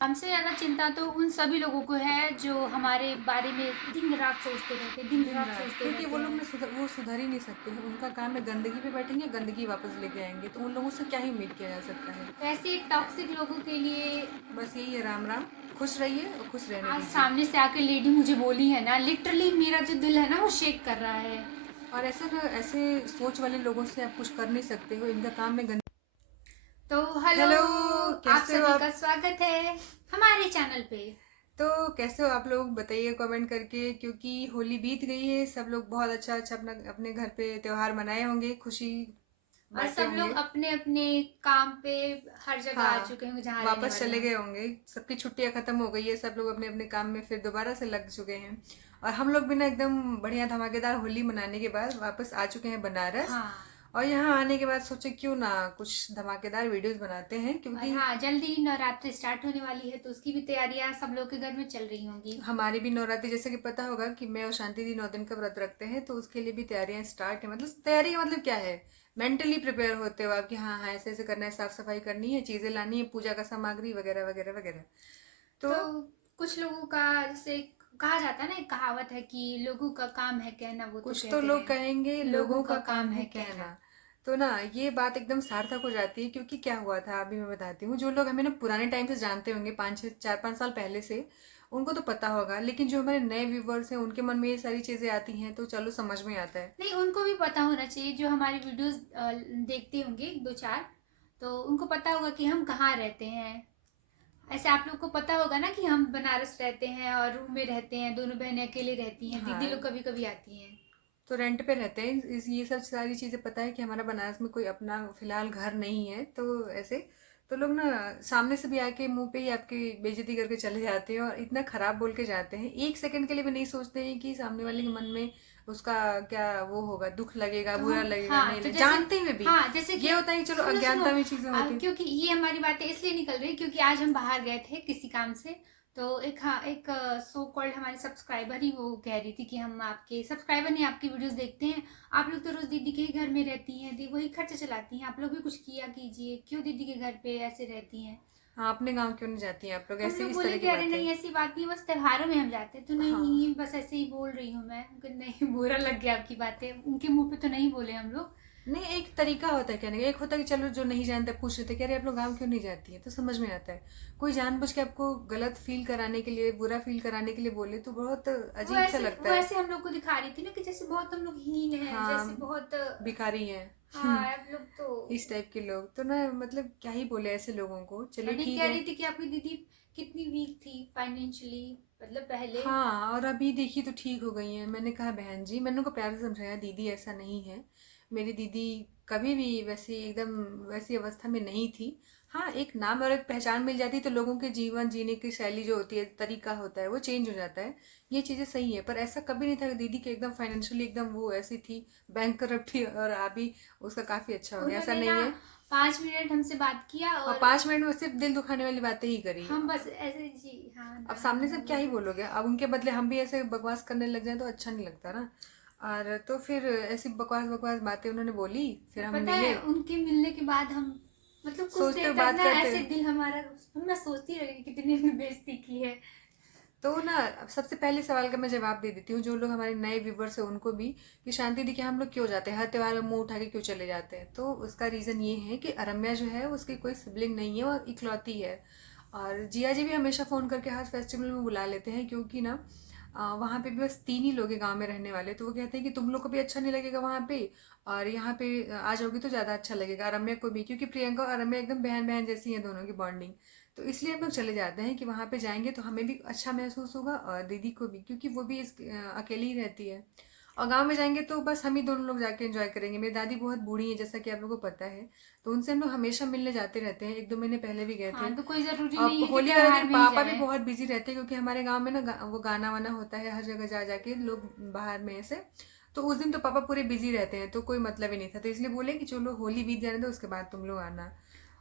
हमसे ज़्यादा चिंता तो उन सभी लोगों को है जो हमारे बारे में दिन रात सोचते रहते हैं, दिन दिन रात रात, सोचते क्योंकि रहते वो लोग हैं। ना वो सुधर ही नहीं सकते हैं। उनका काम है गंदगी पे बैठेंगे, गंदगी वापस लेके आएंगे, तो उन लोगों से क्या ही उम्मीद किया जा सकता है। वैसे टॉक्सिक लोगों के लिए बस यही है, राम राम। खुश रहिए और खुश रहने आज दीजिए। सामने से आके लेडी मुझे बोली है ना, लिटरली मेरा जो दिल है ना वो शेक कर रहा है। और ऐसा ना, ऐसे सोच वाले लोगों से आप कुछ कर नहीं सकते हो। इनका काम है गंद। तो हेलो, हेलो, आप कैसे हो सभी आप? का स्वागत है हमारे चैनल पे। तो कैसे हो आप लोग, बताइए कमेंट करके। क्योंकि होली बीत गई है, सब लोग बहुत अच्छा अच्छा अपना अपने घर पे त्योहार मनाए होंगे, खुशी और बांटे सब लोग होंगे। अपने अपने काम पे हर जगह आ हाँ, चुके होंगे जहाँ रहने वापस वाले चले हैं। गए होंगे। सबकी छुट्टियां खत्म हो गई है, सब लोग अपने अपने काम में फिर दोबारा से लग चुके हैं। और हम लोग भी ना एकदम बढ़िया धमाकेदार होली मनाने के बाद वापस आ चुके हैं बनारस। हाँ, और यहाँ आने के बाद सोचे क्यों ना कुछ धमाकेदार वीडियोस बनाते हैं, और क्योंकि हाँ, जल्दी ही नवरात्रि स्टार्ट होने वाली है तो उसकी भी तैयारियां सब लोग के घर में चल रही होंगी। हमारी भी नवरात्रि, जैसे कि पता होगा कि मैं और शांति दी 9 दिन का व्रत रखते हैं, तो उसके लिए भी तैयारियां स्टार्ट है। मतलब तैयारी का मतलब क्या है, मेंटली प्रिपेयर होते हो आप कि हाँ हाँ ऐसे ऐसे करना है, साफ सफाई करनी है, चीजें लानी है, पूजा का सामग्री वगैरह वगैरह वगैरह। तो तो कुछ लोगों का जैसे कहा जाता है ना, एक कहावत है कि लोगों का काम है कहना, वो तो कुछ तो कहते लोग हैं कहेंगे, लोगों लोगों का का काम काम है है कहना। कहना। तो ना ये बात एकदम सार्थक हो जाती है, क्योंकि क्या हुआ था अभी मैं बताती हूँ। जो लोग हमें ना पुराने टाइम से जानते होंगे, 5 6 4 5 साल पहले से, उनको तो पता होगा। लेकिन जो हमारे नए व्यूवर्स हैं, उनके मन में ये सारी चीजें आती हैं, तो चलो समझ में आता है। नहीं, उनको भी पता होना चाहिए जो हमारी वीडियोस देखते होंगे एक दो चार, तो उनको पता होगा कि हम कहाँ रहते हैं। ऐसे आप लोग को पता होगा ना कि हम बनारस रहते हैं और रूम में रहते हैं, दोनों बहनें अकेले रहती हैं, दीदी लोग हाँ, कभी कभी आती हैं। तो रेंट पे रहते हैं। ये सब सारी चीजें पता है कि हमारा बनारस में कोई अपना फिलहाल घर नहीं है, तो ऐसे तो लोग ना सामने से भी आके मुंह पे ही आपकी बेइज्जती करके चले जाते हैं, और इतना खराब बोल के जाते हैं। एक सेकंड के लिए भी नहीं सोचते हैं कि सामने वाले के मन में उसका क्या वो होगा, दुख लगेगा, तो बुरा हम लगेगा, हाँ, नहीं तो लगे, जैसे जानते हुए भी। हाँ, जैसे कि ये होता है कि चलो सुनो सुनो, अज्ञानता में चीजें होती हैं। क्योंकि ये हमारी बातें इसलिए निकल रही क्योंकि आज हम बाहर गए थे किसी काम से। तो एक सो कॉल्ड हमारे सब्सक्राइबर ही वो कह रही थी कि हम आपके सब्सक्राइबर नहीं, आपकी वीडियोस देखते हैं। आप लोग तो रोज दीदी के ही घर में रहती हैं, दी वही खर्चा चलाती हैं, आप लोग भी कुछ किया कीजिए, क्यों दीदी के घर पे ऐसे रहती हैं। हाँ, अपने गांव क्यों नहीं जाती हैं आप लोग, हम ऐसे लोग इस बोले तरह कि की अरे बातें। नहीं, ऐसी बात नहीं, बस त्योहारों में हम जाते हैं। तो हाँ, नहीं, बस ऐसे ही बोल रही हूँ मैं। नहीं, बुरा लग गया आपकी बातें, उनके मुंह पे तो नहीं बोले हम लोग। नहीं, एक तरीका होता है कहने का। एक होता है कि चलो जो नहीं जानते पूछ लेते कि अरे आप लोग गाँव क्यों नहीं जाती है, तो समझ में आता है। कोई जानबूझ के आपको गलत फील कराने के लिए, बुरा फील कराने के लिए बोले, तो बहुत अजीब सा लगता वो है। ऐसे हम लोग को दिखा रही थी ना कि जैसे बहुत हम लोग हीन हैं, जैसे हाँ, बहुत भिखारी हैं। हाँ, आप लोग तो। इस टाइप के लोग तो ना, मतलब क्या ही बोले ऐसे लोगों को। चलिए नहीं, ठीक कह है। रही थी कि आपकी दीदी कितनी वीक थी फाइनेंशियली, मतलब पहले। हाँ, और अभी देखी तो ठीक हो गई है। मैंने कहा बहन जी, मैंने उनको प्यार से समझाया, दीदी ऐसा नहीं है। मेरी दीदी कभी भी वैसी एकदम वैसी अवस्था में नहीं थी। हाँ, एक नाम और एक पहचान मिल जाती तो लोगों के जीवन जीने की शैली जो होती है, तरीका होता है, वो चेंज हो जाता है। ये चीज़ें सही है, पर ऐसा कभी नहीं था कि दीदी के एकदम फाइनेंशियली एकदम वो ऐसी थी, बैंक करप्ट थी, और अभी उसका काफ़ी अच्छा हो गया, ऐसा उन्होंने ना नहीं है। 5 मिनट हमसे बात किया और और 5 मिनट में सिर्फ दिल दुखाने वाली बातें ही करी। हम बस ऐसे जी हाँ अब ना सामने से हाँ क्या ही बोले। बोलोगे, अब उनके बदले हम भी ऐसे बकवास करने लग जाए तो अच्छा नहीं लगता ना। और तो फिर ऐसी बकवास बकवास बातें उन्होंने बोली, फिर और हम पता मिले। है उनके मिलने के बाद हम, मतलब कुछ सोचते देर हुए तक बात ना करते। ऐसे दिल हमारा, मैं सोचती रही कितनी बेइज्जती की है। तो ना, अब सबसे पहले सवाल का मैं जवाब दे देती हूँ, जो लोग हमारे नए व्यूवर्स हैं उनको भी, कि शांति दी कि हम लोग क्यों जाते हैं, हर त्योहार में मुंह उठा के क्यों चले जाते हैं। तो उसका रीज़न ये है कि अरम्या जो है उसकी कोई सिबलिंग नहीं है, और इकलौती है। और जिया जी भी हमेशा फ़ोन करके हर फेस्टिवल में बुला लेते हैं, क्योंकि ना वहाँ पे भी बस 3 ही लोग हैं गाँव में रहने वाले। तो वो कहते हैं कि तुम लोग को भी अच्छा नहीं लगेगा वहाँ पे, और यहाँ पे आ जाओगी तो ज़्यादा अच्छा लगेगा अरम्या को भी, क्योंकि प्रियंका और अरम्या एकदम बहन बहन जैसी हैं दोनों की बॉन्डिंग। तो इसलिए हम लोग चले जाते हैं कि वहाँ पे जाएंगे तो हमें भी अच्छा महसूस होगा, और दीदी को भी, क्योंकि वो भी अकेली ही रहती है। और गांव में जाएंगे तो बस हम ही दोनों लोग जाके एंजॉय करेंगे। मेरी दादी बहुत बूढ़ी है, जैसा कि आप लोगों को पता है, तो उनसे हम लोग हमेशा मिलने जाते रहते हैं। 1 2 महीने पहले भी गए थे। हाँ, तो कोई जरूरी अब नहीं है कि होली वाले त्योहार दिन में ही पापा भी जाए। बहुत बिजी रहते हैं, क्योंकि हमारे गांव में ना वो गाना वाना होता है हर जगह जा जाके लोग बाहर में ऐसे। तो उस दिन तो पापा पूरे बिजी रहते हैं, तो कोई मतलब ही नहीं था। तो इसलिए बोले कि चलो होली बीत जाने दो, उसके बाद तुम लोग आना।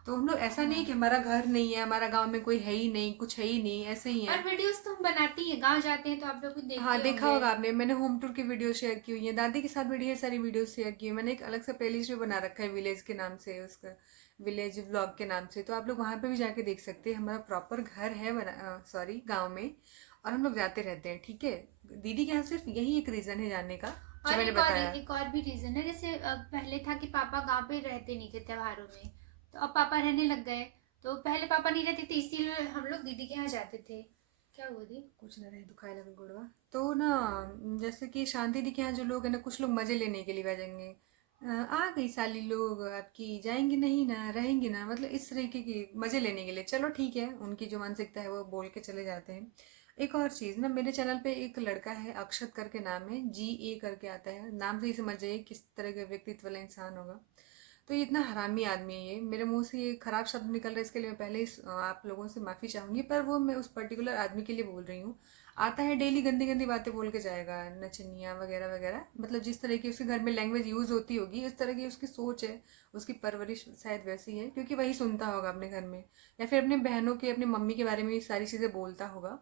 तो हम लोग, ऐसा नहीं कि हमारा घर नहीं है, हमारा गांव में कोई है ही नहीं, कुछ है ही नहीं, ऐसे ही है। और वीडियोस तो हम बनाती हैं, गांव जाते हैं तो आप लोग भी हाँ, देखते देखा होंगे। होगा आपने, मैंने होम टूर की वीडियो शेयर की हुई है, दादी के साथ भी ढेर सारी वीडियो शेयर की हुई है। मैंने एक अलग से प्लेलिस्ट भी बना रखा है विलेज के नाम से उसका, विलेज व्लॉग के नाम से, तो आप लोग वहाँ पे भी जाके देख सकते हैं। हमारा प्रॉपर घर है सॉरी गांव में, और हम लोग जाते रहते हैं। ठीक है, दीदी के यहाँ सिर्फ यही एक रीज़न है जाने का जो और मैंने बताया। एक और भी रीजन है, जैसे पहले था कि पापा गांव पे रहते नहीं थे त्योहारों में, तो अब पापा रहने लग गए। तो पहले पापा नहीं रहते थे, इसीलिए हम लोग दीदी के यहाँ जाते थे। क्या हुआ दी? कुछ ना रहे, दुखाए लगे गुड़वा। तो ना जैसे कि शांति दी के यहाँ जो लोग हैं ना, कुछ लोग मजे लेने के लिए आ जाएंगे। आ गई साली लोग आपकी, जाएंगी नहीं ना, रहेंगी ना, मतलब इस तरीके की मजे लेने के लिए। चलो ठीक है, उनकी जो मानसिकता है वो बोल के चले जाते हैं। एक और चीज़ ना, मेरे चैनल पे एक लड़का है, अक्षत करके नाम है, GA करके आता है, नाम से ही समझ जाइए किस तरह का व्यक्तित्व वाला इंसान होगा। तो ये इतना हरामी आदमी है, ये मेरे मुंह से ये खराब शब्द निकल रहा है, इसके लिए मैं पहले आप लोगों से माफ़ी चाहूँगी, पर वो मैं उस पर्टिकुलर आदमी के लिए बोल रही हूँ। आता है डेली गंदी गंदी बातें बोल के जाएगा, नचनिया वगैरह वगैरह, मतलब जिस तरह की उसके घर में लैंग्वेज यूज़ होती होगी, इस तरह की उसकी सोच है, उसकी परवरिश शायद वैसी है, क्योंकि वही सुनता होगा अपने घर में, या फिर अपने बहनों के, अपनी मम्मी के बारे में ये सारी चीज़ें बोलता होगा।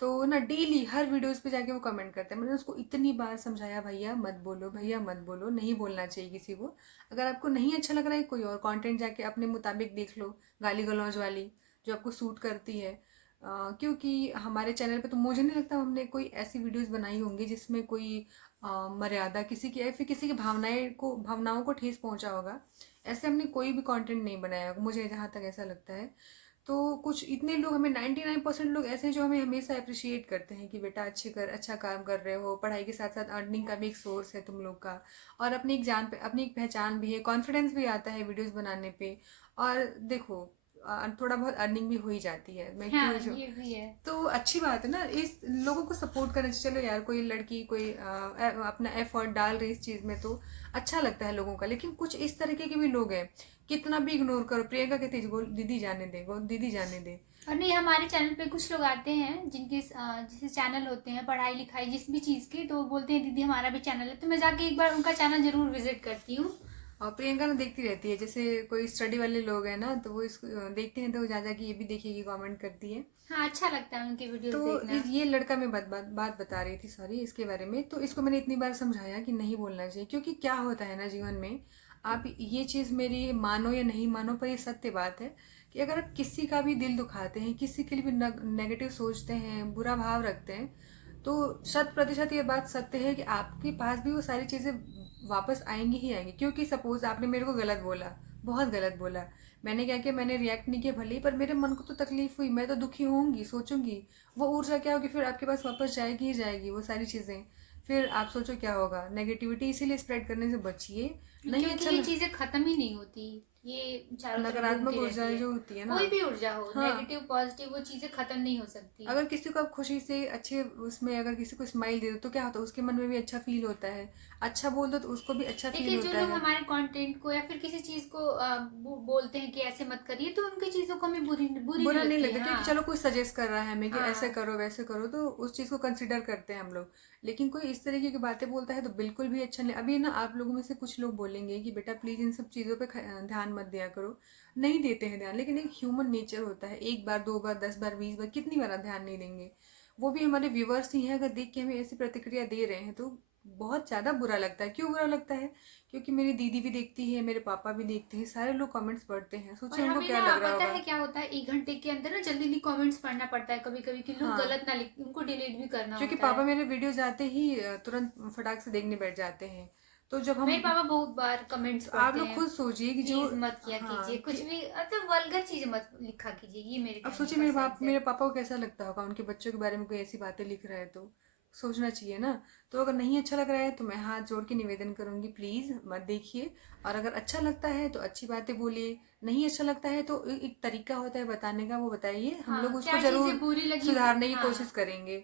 तो ना डेली हर वीडियोस पे जाके वो कमेंट करते हैं। मैंने उसको इतनी बार समझाया, भैया मत बोलो, भैया मत बोलो, नहीं बोलना चाहिए किसी को। अगर आपको नहीं अच्छा लग रहा है, कोई और कंटेंट जाके अपने मुताबिक देख लो, गाली गलौज वाली जो आपको सूट करती है। क्योंकि हमारे चैनल पे तो मुझे नहीं लगता हमने कोई ऐसी वीडियोस बनाई होंगी जिसमें कोई मर्यादा किसी की या फिर किसी की भावनाओं को ठेस पहुंचा होगा। ऐसे हमने कोई भी कंटेंट नहीं बनाया होगा, मुझे जहाँ तक ऐसा लगता है। तो कुछ इतने लोग हमें 99% लोग ऐसे हैं जो हमें हमेशा अप्रिशिएट करते हैं कि बेटा अच्छा काम कर रहे हो, पढ़ाई के साथ साथ अर्निंग का भी एक सोर्स है तुम लोग का, और अपनी एक पहचान भी है, कॉन्फिडेंस भी आता है वीडियोस बनाने पे। और देखो थोड़ा बहुत अर्निंग भी हो ही जाती है, मैं हाँ, क्यों जो। ये भी है। तो अच्छी बात है ना, इस लोगों को सपोर्ट करना चाहिए। चलो यार, कोई लड़की कोई अपना एफर्ट डाल रही इस चीज़ में, तो अच्छा लगता है लोगों का। लेकिन कुछ इस तरीके के भी लोग हैं, कितना भी इग्नोर करो, प्रियंका कहती है दीदी जाने दे, दीदी जाने दे। और नहीं, हमारे चैनल पे कुछ लोग आते हैं जिनके जैसे चैनल होते हैं पढ़ाई लिखाई जिस भी चीज़ के, तो वो बोलते हैं दीदी हमारा भी चैनल है, तो मैं जाके एक बार उनका चैनल जरूर विजिट करती हूँ। और प्रियंका ना देखती रहती है, जैसे कोई स्टडी वाले लोग हैं ना, तो वो इसको देखते हैं, तो वो जा जा के ये भी देखेगी, कमेंट करती है। हाँ, अच्छा लगता है उनकी वीडियोस तो देखना। ये लड़का मैं बात बता रही थी, सॉरी, इसके बारे में। तो इसको मैंने इतनी बार समझाया कि नहीं बोलना चाहिए, क्योंकि क्या होता है ना जीवन में, आप ये चीज़ मेरी मानो या नहीं मानो, पर ये सत्य बात है कि अगर आप किसी का भी दिल दुखाते हैं, किसी के लिए भी नेगेटिव सोचते हैं, बुरा भाव रखते हैं, तो 100% ये बात सत्य है कि आपके पास भी वो सारी चीज़ें वापस आएंगी ही आएंगी। क्योंकि सपोज आपने मेरे को गलत बोला, बहुत गलत बोला, मैंने क्या किया, मैंने रिएक्ट नहीं किया भले ही, पर मेरे मन को तो तकलीफ हुई, मैं तो दुखी होंगी, सोचूंगी। वो ऊर्जा क्या होगी, फिर आपके पास वापस जाएगी ही जाएगी वो सारी चीज़ें। फिर आप सोचो क्या होगा, नेगेटिविटी इसीलिए स्प्रेड करने से बचिए। नहीं क्योंकि अच्छा ये चीजें खत्म ही नहीं होती, ये चारों तरफ नकारात्मक घूमती ऊर्जा रहती है। जो होती है ना। कोई भी ऊर्जा हो, हाँ, नेगेटिव पॉजिटिव, वो चीजें खत्म नहीं हो सकती। अगर किसी को आप खुशी से अच्छे उसमें अगर किसी को स्माइल दे दो, तो क्या होता है, उसके मन में भी अच्छा फील होता है। अच्छा बोल दो तो उसको भी अच्छा फील देखिए, जो होता लोग है। हमारे कंटेंट को या फिर किसी चीज को बोलते हैं कि ऐसे मत करिए, तो उनकी चीजों को हमें बुरी बुरी नहीं बुरा नहीं लगती लगता, है। क्योंकि हाँ, चलो कोई सजेस्ट कर रहा है हमें कि ऐसे हाँ। करो वैसे करो, तो उस चीज़ को कंसिडर करते हैं हम लोग। लेकिन कोई इस तरीके की बातें बोलता है तो बिल्कुल भी अच्छा नहीं। अभी ना आप लोगों में से कुछ लोग बोलेंगे कि बेटा प्लीज़ इन सब चीज़ों पे ध्यान मत दिया करो। नहीं देते हैं ध्यान, लेकिन एक ह्यूमन नेचर होता है, एक बार, दो बार, 10 बार, 20 बार, कितनी बार आप ध्यान नहीं देंगे। वो भी हमारे व्यूवर्स ही हैं, अगर देख के हमें ऐसी प्रतिक्रिया दे रहे हैं तो बहुत ज़्यादा बुरा लगता है। क्यों बुरा लगता है? क्योंकि मेरी दीदी भी देखती है, मेरे पापा भी देखते हैं, सारे लोग कमेंट्स पढ़ते हैं, और सोचिए उनको हमें क्या ना लग रहा पता है होगा। क्या होता है, 1 घंटे के अंदर ना जल्दी जल्दी कमेंट्स पढ़ना पड़ता है कभी कभी, कि लोग हाँ, गलत ना लिख, उनको डिलीट भी करना क्योंकि होता पापा है। मेरे वीडियो जाते ही तुरंत फटाक से देखने बैठ जाते हैं। तो जब मेरे हम पापा बहुत बार कमेंट्स तो आप पढ़ते लोग हैं। खुद सोचिए कि जो प्लीज मत किया कीजिए हाँ कुछ कि भी, मतलब वल्गर चीज मत लिखा कीजिए, ये मेरे अब कहने सोचिए का सेंस है। मेरे पापा को कैसा लगता होगा, उनके बच्चों के बारे में कोई ऐसी बातें लिख रहा है तो सोचना चाहिए ना। तो अगर नहीं अच्छा लग रहा है तो मैं हाथ जोड़ के निवेदन करूंगी, प्लीज़ मत देखिए। और अगर अच्छा लगता है तो अच्छी बातें बोलिए, नहीं अच्छा लगता है तो एक तरीका होता है बताने का, वो बताइए, हम लोग हाँ, उसको क्या चीजें ज़रूर बुरी लगी सुधारने की हाँ। कोशिश करेंगे।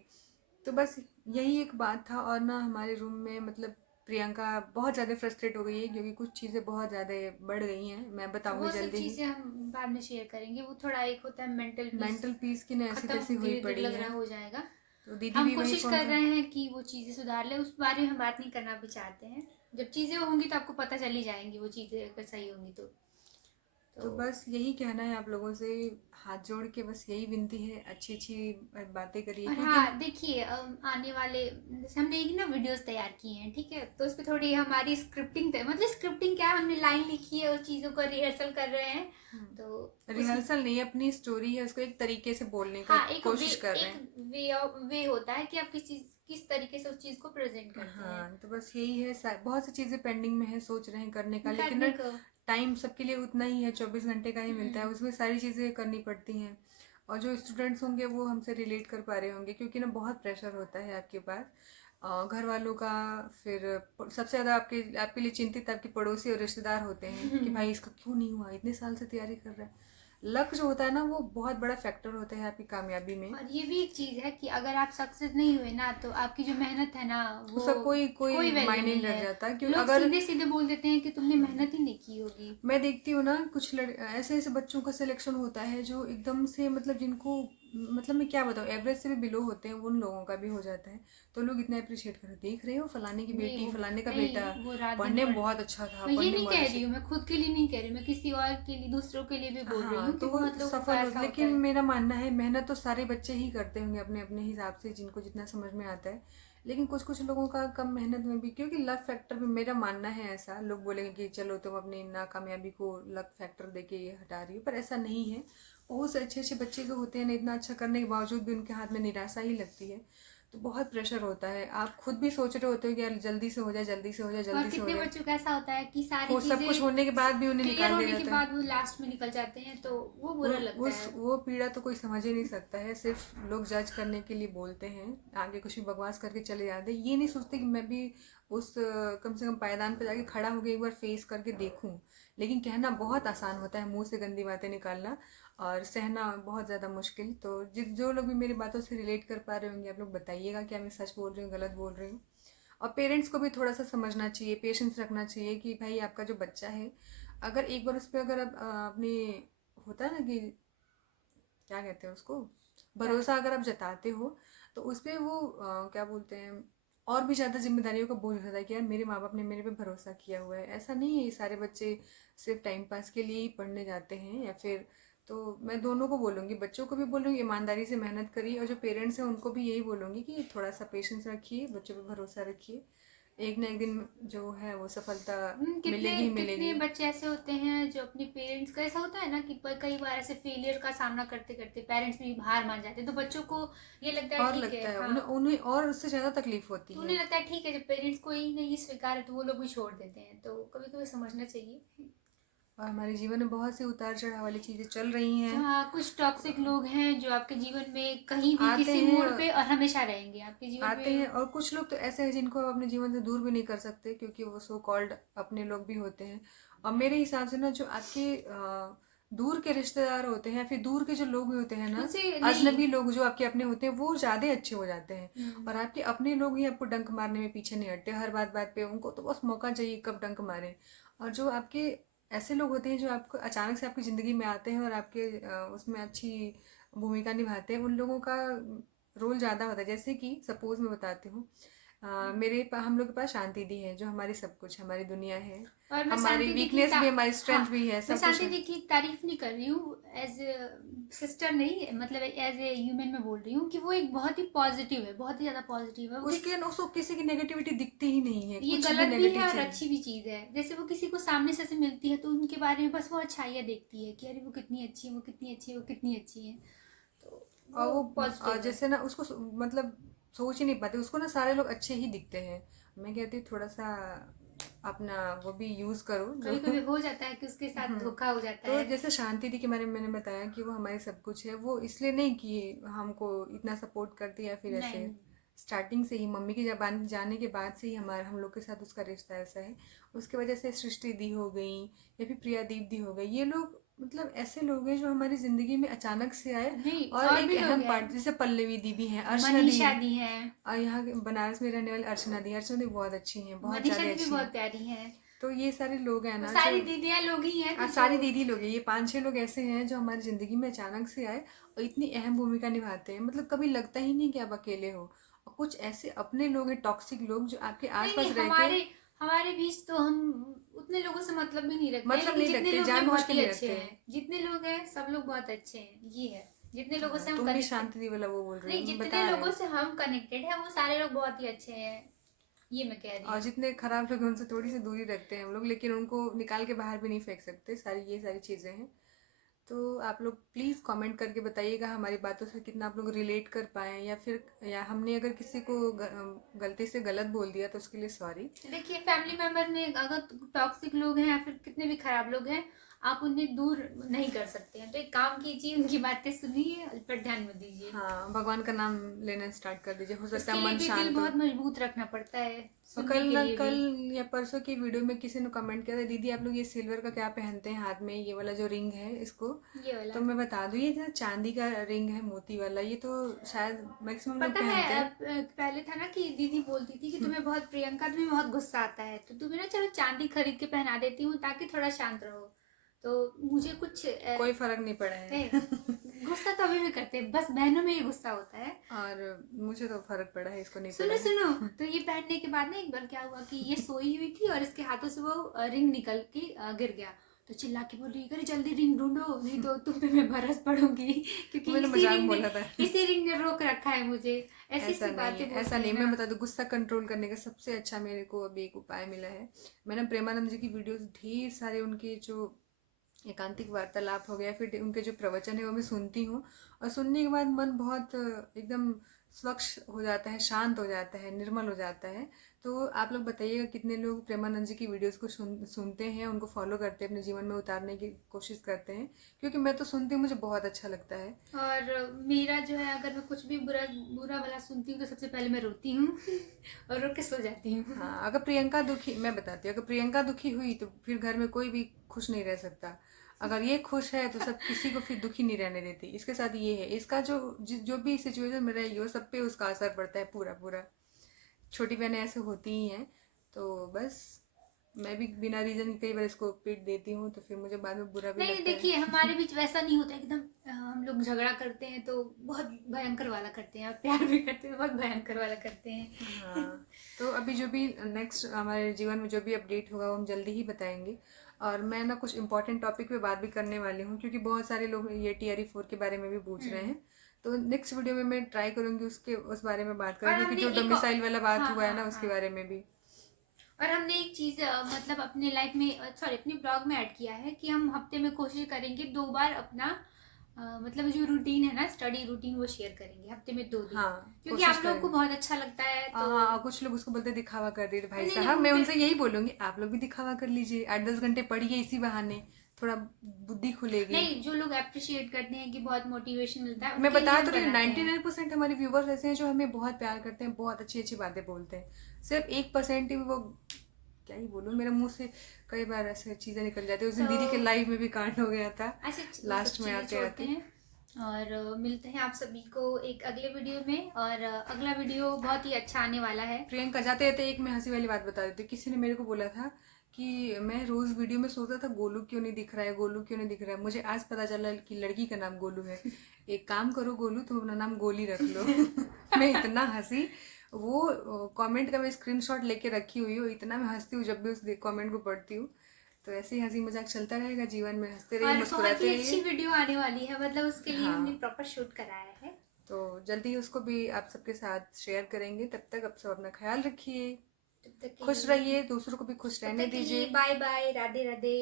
तो बस यही एक बात था। और ना हमारे रूम में मतलब प्रियंका बहुत ज़्यादा फ्रस्ट्रेट हो गई है, क्योंकि कुछ चीज़ें बहुत ज़्यादा बढ़ गई हैं, मैं बताऊंगी वो सब जल्दी ही। चीजें हम बाद में शेयर करेंगे, वो थोड़ा एक होता है मेंटल पीस, मेंटल पीस की ना ऐसी तैसी खत्म हुई धीरे धीरे पड़ी लग है। रहा हो जाएगा। तो दीदी हम भी वही कोशिश फ़ोन कर कर। रहे हैं कि वो चीजें सुधार ले, उस बारे में हम बात नहीं करना भी चाहते हैं। जब चीजें होंगी तो आपको पता चल ही जाएंगी, वो चीजें अगर सही होंगी तो। तो बस यही कहना है आप लोगों से, हाथ जोड़ के बस यही विनती है, अच्छी अच्छी बातें करिए और क्योंकि हाँ देखिए, आने वाले जैसे हमने एक ना वीडियोस तैयार की हैं, ठीक है, तो उस पर थोड़ी हमारी स्क्रिप्टिंग मतलब स्क्रिप्टिंग क्या है, हमने लाइन लिखी है, उस चीज़ों को रिहर्सल कर रहे हैं। तो उसी रिहर्सल नहीं, अपनी स्टोरी है उसको एक तरीके से बोलने का हाँ कोशिश कर रहे एक हैं। वे होता है कि आप किस तरीके से उस चीज़ को प्रेजेंट करते हैं हाँ, तो बस यही है, बहुत सी चीज़ें पेंडिंग में है, सोच रहे हैं करने का, लेकिन करने को। टाइम सबके लिए उतना ही है, 24 घंटे का ही मिलता है, उसमें सारी चीज़ें करनी पड़ती हैं। और जो स्टूडेंट्स होंगे वो हमसे रिलेट कर पा रहे होंगे क्योंकि ना बहुत प्रेशर होता है आपके पास, घर वालों का, फिर सबसे ज़्यादा आपके लिए चिंतित आपके पड़ोसी और रिश्तेदार होते हैं कि भाई इसका क्यों नहीं हुआ, इतने साल से तैयारी कर रहा है। लक जो होता है ना वो बहुत बड़ा फैक्टर होता है आपकी कामयाबी में। और ये भी एक चीज है कि अगर आप सक्सेस नहीं हुए ना, तो आपकी जो मेहनत है ना, वो उसका कोई कोई कोई वैल्यू मायने नहीं नहीं रह है। जाता क्योंकि लोग अगर सीधे सीधे बोल देते हैं कि तुमने मेहनत ही नहीं की होगी। मैं देखती हूँ ना कुछ ऐसे ऐसे बच्चों का सिलेक्शन होता है जो एकदम से, मतलब जिनको, मतलब मैं क्या बताऊँ, एवरेज से भी बिलो होते हैं, उन लोगों का भी हो जाता है। तो लोग इतना अप्रिशिएट करते, देख रहे हो फलाने की नहीं बेटी, वो फलाने का बेटा नहीं, वो रात दिन पढ़ने में पढ़ बहुत अच्छा था, मैं ये पढ़ने में नहीं बहुत कह अच्छा रही हूँ, मैं खुद के लिए नहीं कह रही हूँ, मैं किसी और के लिए, दूसरों के लिए भी था। बोल रही हाँ, हूँ कि तो वो बहुत लोगों का सफल हो, ऐसा होता लेकिन है। मेरा मानना है मेहनत तो सारे बच्चे ही करते होंगे अपने अपने हिसाब से, जिनको जितना समझ में आता है। लेकिन कुछ कुछ लोगों का कम मेहनत में भी, क्योंकि लक फैक्टर भी, मेरा मानना है ऐसा, लोग बोलेंगे कि चलो तुम अपनी नाकामयाबी को लक फैक्टर देके ये हटा रही हो, पर ऐसा नहीं है। बहुत से अच्छे अच्छे बच्चे जो होते हैं ना, इतना अच्छा करने के बावजूद भी उनके हाथ में निराशा ही लगती है। तो बहुत प्रेशर होता है, आप खुद भी सोच रहे होते हो कि यार जल्दी से हो जाए, जल्दी से हो जाए, और जल्दी से हो कितने जाए, बच्चों का ऐसा होता है कि सारी हो सब कुछ चीजें होने के बाद भी उन्हें क्लियर निकाल दिया होने के जाता है। बाद वो लास्ट में निकल जाते हैं, तो वो वो बुरा लगता उस है। वो पीड़ा तो कोई समझ ही नहीं सकता है, सिर्फ लोग जज करने के लिए बोलते हैं, आगे कुछ भी बकवास करके चले जाते हैं, ये नहीं सोचते कि मैं भी उस कम से कम पायदान पर जाके खड़ा होकर एक बार फेस करके देखूं। लेकिन कहना बहुत आसान होता है, मुंह से गंदी बातें निकालना, और सहना बहुत ज़्यादा मुश्किल। तो जो लोग भी मेरी बातों से रिलेट कर पा रहे होंगे, आप लोग बताइएगा क्या मैं सच बोल रही हूँ, गलत बोल रही हूँ। और पेरेंट्स को भी थोड़ा सा समझना चाहिए, पेशेंस रखना चाहिए कि भाई आपका जो बच्चा है, अगर एक बार उस पर अगर आप अपनी, होता है ना कि क्या कहते हैं उसको, क्या? भरोसा अगर आप जताते हो, तो उस पर वो क्या बोलते हैं, और भी ज़्यादा जिम्मेदारियों का बोझ होता है कि यार मेरे माँ बाप ने मेरे पे भरोसा किया हुआ है। ऐसा नहीं है ये सारे बच्चे सिर्फ टाइम पास के लिए ही पढ़ने जाते हैं, या फिर, तो मैं दोनों को बोलूँगी, बच्चों को भी बोलूँगी ईमानदारी से मेहनत करिए, और जो पेरेंट्स हैं उनको भी यही बोलूँगी कि थोड़ा सा पेशेंस रखिए, बच्चों पे भरोसा रखिए, एक ना एक दिन जो है वो सफलता कितने मिलेगी ही कितने मिलेगी। बच्चे ऐसे होते हैं जो अपने पेरेंट्स का, ऐसा होता है ना कि कई बार ऐसे फेलियर का सामना करते करते पेरेंट्स भी हार मान जाते हैं, तो बच्चों को ये लगता है और ठीक लगता है, है हाँ, उन्हें उन्हें और उससे ज़्यादा तकलीफ होती तो है। उन्हें लगता है ठीक है, जब पेरेंट्स को ही नहीं स्वीकार है तो वो लोग भी छोड़ देते हैं, तो कभी कभी समझना चाहिए। और हमारे जीवन में बहुत सी उतार चढ़ाव वाली चीज़ें चल रही तो हैं। हाँ, कुछ टॉक्सिक लोग हैं जो आपके जीवन में कहीं भी आते किसी मोड़ हैं पे और हमेशा रहेंगे आपके जीवन आते हैं में। और कुछ लोग तो ऐसे हैं जिनको आप अपने जीवन से दूर भी नहीं कर सकते, क्योंकि वो सो कॉल्ड अपने लोग भी होते हैं। और मेरे हिसाब से ना, जो आपके दूर के रिश्तेदार होते हैं, या फिर दूर के जो लोग होते हैं ना, उनसे नहीं। अजनबी लोग जो आपके अपने होते हैं, वो ज़्यादा अच्छे हो जाते हैं। हम्म। और आपके अपने लोग ही आपको डंक मारने में पीछे नहीं हटते, हर बात बात पे उनको तो बस मौका चाहिए कब डंक मारे। और जो आपके ऐसे लोग होते हैं जो आपको अचानक से आपकी ज़िंदगी में आते हैं और आपके उसमें अच्छी भूमिका निभाते हैं, उन लोगों का रोल ज़्यादा होता है। जैसे कि सपोज मैं बताती हूँ, हम लोग के पास शांति दी है जो हमारी सब कुछ, हमारी दुनिया है, और मैं हमारी शांति दी की वीकनेस भी, हमारी हाँ, स्ट्रेंथ भी है, मैं सब कुछ शांति है। दी की तारीफ नहीं कर रही हूँ, एज सिस्टर नहीं, मतलब एज ए ह्यूमन में बोल रही हूँ कि वो एक बहुत ही पॉजिटिव है, बहुत ही ज्यादा पॉजिटिव है वो उसको किसी की नेगेटिविटी दिखती ही नहीं है, ये कुछ भी गलत भी है नेगेटिव और चीज़ नहीं। अच्छी भी चीज है। जैसे वो किसी को सामने से मिलती है तो उनके बारे में बस वो अच्छाइयाँ देखती है कि अरे वो कितनी अच्छी है, वो कितनी अच्छी है, वो कितनी अच्छी है, तो और वो वो पॉजिटिव है। जैसे ना उसको मतलब सोच ही नहीं पाते, उसको ना सारे लोग अच्छे ही दिखते हैं। मैं कहती हूँ थोड़ा सा अपना वो भी यूज़ करो जो कभी कभी हो जाता है कि उसके साथ हम्म। धोखा हो जाता तो है। जैसे शांति दी के बारे में मैंने बताया कि वो हमारी सब कुछ है, वो इसलिए नहीं कि हमको इतना सपोर्ट करती है, या फिर नहीं ऐसे नहीं। स्टार्टिंग से ही मम्मी की जबान जाने के बाद से ही हमारे हम लोग के साथ उसका रिश्ता ऐसा है। उसके वजह से सृष्टि दी हो गई, या फिर प्रिया दीप दी हो गई, ये लोग मतलब ऐसे लोग हैं जो हमारी ज़िंदगी में अचानक से आए, नहीं, और और एक भी लोग अहम हैं, पार्ट, जैसे पल्लवी दी भी हैं, अर्चना दी मनीषा है, दी है, और यहाँ के बनारस में रहने वाली अर्चना दी बहुत अच्छी हैं, बहुत मनीषा ज़्यादा दी भी अच्छी बहुत हैं। प्यारी है। तो ये सारे लोग हैं वो ना जो सारी दीदियाँ लोग ही हैं जो सारी दीदी लोग हैं, ये 5-6 लोग ऐसे हैं जो हमारी ज़िंदगी में अचानक से आए और इतनी अहम भूमिका निभाते हैं, मतलब कभी लगता ही नहीं कि आप अकेले हो। और कुछ ऐसे अपने लोग हैं, टॉक्सिक लोग, जो आपके नहीं नहीं, आसपास रह के हमारे हमारे बीच तो हम उतने लोगों से मतलब भी नहीं रखते हैं, मतलब लेकिन नहीं जितने रखते, लोग हैं जानबूझ बहुत के ही नहीं अच्छे रखते। हैं, जितने लोग हैं सब लोग बहुत अच्छे हैं, ये है। जितने लोगों हाँ, से हम तुम भी कनेक्टेड, शांति दी वाला वो बोल रही हो, नहीं मैं जितने बता रही लोगों हूँ। से हम कनेक्टेड हैं वो सारे लोग बहुत ही अच्छे हैं, ये मैं कह रही और हूँ। जितने खराब लोग हैं उनसे थोड़ी सी दूरी रखते हैं हम लोग, लेकिन उनको निकाल के बाहर भी नहीं फेंक सकते, ये सारी चीज़ें हैं। तो आप लोग प्लीज़ कमेंट करके बताइएगा हमारी बातों से कितना आप लोग रिलेट कर पाए, या फिर या हमने अगर किसी को गलती से गलत बोल दिया तो उसके लिए सॉरी। देखिए फैमिली मेंबर में अगर टॉक्सिक लोग हैं या फिर कितने भी खराब लोग हैं, आप उन्हें दूर नहीं कर सकते हैं, तो एक काम कीजिए, उनकी बातें सुनिए, उस पर ध्यान मत दीजिए। हाँ, भगवान का नाम लेना स्टार्ट कर दीजिए, हो सकता उसके है लिए मन भी दिल शांत हो। बहुत मजबूत रखना पड़ता है, और सुनने के लिए कल भी। या परसों की वीडियो में किसी ने कमेंट किया था, दीदी आप लोग ये सिल्वर का क्या पहनते हैं हाथ में, ये वाला जो रिंग है इसको। ये वाला तो मैं बता दूं, ये जो चांदी का रिंग है मोती वाला, ये तो शायद मैक्सिमम लोग पता है, पहनते हैं। पहले था ना कि दीदी बोलती थी कि तुम्हें बहुत, प्रियंका तुम्हें बहुत गुस्सा आता है, तो तुम्हें ना चलो चांदी खरीद के पहना देती हूँ ताकि थोड़ा शांत रहो। तो मुझे कुछ कोई फर्क नहीं पड़ा ए, है। गुस्सा तो अभी भी करते हैं, बस बहनों में ही गुस्सा होता है। और मुझे तो फर्क पड़ा है, इसको नहीं पड़ा सुनो है। सुनो, तो ये पहनने के बाद ना एक बार क्या हुआ कि ये सोई हुई थी और इसके हाथों से वो रिंग निकल के गिर गया। तो चिल्ला के बोल रही, अरे जल्दी रिंग ढूंढो नहीं तो तुम पे मैं बरस पड़ूंगी, क्योंकि मैंने मजाक बोला था। इसी रिंग ने रोक रखा है मुझे। ऐसी ऐसा सी नहीं है, बातें ऐसा बोलती है नहीं। ना। मैं बता दूं, गुस्सा कंट्रोल करने का सबसे अच्छा मेरे को अभी एक उपाय मिला है। मैंने प्रेमानंद जी की वीडियोस ढेर सारे, उनके जो एकांतिक वार्तालाप हो गया, फिर उनके जो प्रवचन है वो मैं सुनती हूँ। और सुनने के बाद मन बहुत एकदम स्वच्छ हो जाता है, शांत हो जाता है, निर्मल हो जाता है। तो आप लोग बताइएगा कितने लोग प्रेमानंद जी की वीडियोस को सुनते हैं, उनको फॉलो करते हैं, अपने जीवन में उतारने की कोशिश करते हैं। क्योंकि मैं तो सुनती हूँ, मुझे बहुत अच्छा लगता है। और मेरा जो है, अगर मैं कुछ भी बुरा बुरा भला सुनती हूँ तो सबसे पहले मैं रोती हूँ और रो के सो जाती हूँ। हाँ, अगर प्रियंका दुखी, मैं बताती हूँ, अगर प्रियंका दुखी हुई तो फिर घर में कोई भी खुश नहीं रह सकता। अगर ये खुश है तो सब किसी को फिर दुखी नहीं रहने देती। इसके साथ ये है, इसका जो भी सिचुएशन में रही हो, सब पे उसका असर पड़ता है पूरा पूरा। छोटी बहनें ऐसे होती ही हैं। तो बस मैं भी बिना रीजन कई बार इसको पीट देती हूँ, तो फिर मुझे बाद में बुरा भी नहीं लगता है। देखिए, हमारे बीच वैसा नहीं होता एकदम। हम लोग झगड़ा करते हैं तो बहुत भयंकर वाला करते हैं, और प्यार भी करते हैं बहुत भयंकर वाला करते हैं। हाँ, तो अभी जो भी नेक्स्ट हमारे जीवन में जो भी अपडेट होगा वो हम जल्दी ही बताएंगे। और मैं ना कुछ इंपॉर्टेंट टॉपिक पे बात भी करने वाली हूँ, क्योंकि बहुत सारे लोग ये TRE 4 के बारे में भी पूछ रहे हैं। तो नेक्स्ट वीडियो में मैं ट्राई करूँगी उस बारे में बात और करें, क्योंकि हमने जो एक डोमिसाइल वाला बात हाँ हुआ है हाँ ना, उसके हाँ, बारे में भी। और हमने एक चीज़ मतलब अपने लाइफ में, सॉरी अपने ब्लॉग में ऐड किया है कि हम हफ्ते में कोशिश करेंगे 2 बार अपना मतलब जो रूटीन है ना, स्टडी रूटीन, वो शेयर करेंगे हफ्ते में 2 दिन, हाँ, क्योंकि कोशिश आप लोगों को करेंगे। बहुत अच्छा लगता है तो। हाँ, कुछ लोग उसको बोलते दिखावा कर रही है, भाई नहीं नहीं साहब मैं उनके, उनसे यही बोलूंगी, आप लोग भी दिखावा कर लीजिए, 8-10 घंटे पढ़िए, इसी बहाने थोड़ा बुद्धि खुलेगी। नहीं जो लोग अप्रिशिएट करते हैं कि बहुत मोटिवेशन मिलता है, मैं उनके लिए बता हम तो रही हूँ, बनाते हैं। 99% हमारे व्यूवर्स ऐसे हैं जो हमें बहुत प्यार करते हैं, बहुत अच्छी अच्छी बातें बोलते हैं। सिर्फ 1% ही वो, क्या ही बोलूँ, मेरे मुंह से कई बार ऐसे चीज़ें निकल जाती है। उस दिन दीदी के तो लाइव में भी कांड हो गया था ऐसे वो सब लास्ट में चीज़ें आते छोड़ते आते। हैं, और मिलते हैं आप सभी को एक अगले वीडियो में, और अगला वीडियो बहुत ही अच्छा आने वाला है। प्रियंका, जाते जाते एक मैं हंसी वाली बात बता देती हूँ। किसी ने मेरे को बोला था कि मैं रोज वीडियो में सोचता था गोलू क्यों नहीं दिख रहा है, गोलू क्यों नहीं दिख रहा है, मुझे आज पता चला कि लड़की का नाम गोलू है। एक काम करो गोलू, तुम अपना नाम गोली रख लो। मैं इतना हंसी, वो कमेंट का मैं स्क्रीनशॉट लेके रखी हुई हूँ, इतना मैं हंसती हूँ जब भी उस कमेंट को पढ़ती हूँ। तो ऐसे ही हंसी मजाक चलता रहेगा जीवन में, हंसते रहिए, और बहुत मुस्कुराते ही अच्छी रहिए। वीडियो आने वाली है, मतलब उसके लिए हमने हाँ, प्रॉपर शूट कराया है। तो जल्दी ही उसको भी आप सबके साथ शेयर करेंगे। तब तक आप सब अपना ख्याल रखिए, तब तक के खुश लिए रहिए, दूसरों को भी खुश तब रहने तक के लिए दीजिए। Bye bye, Radhe Radhe.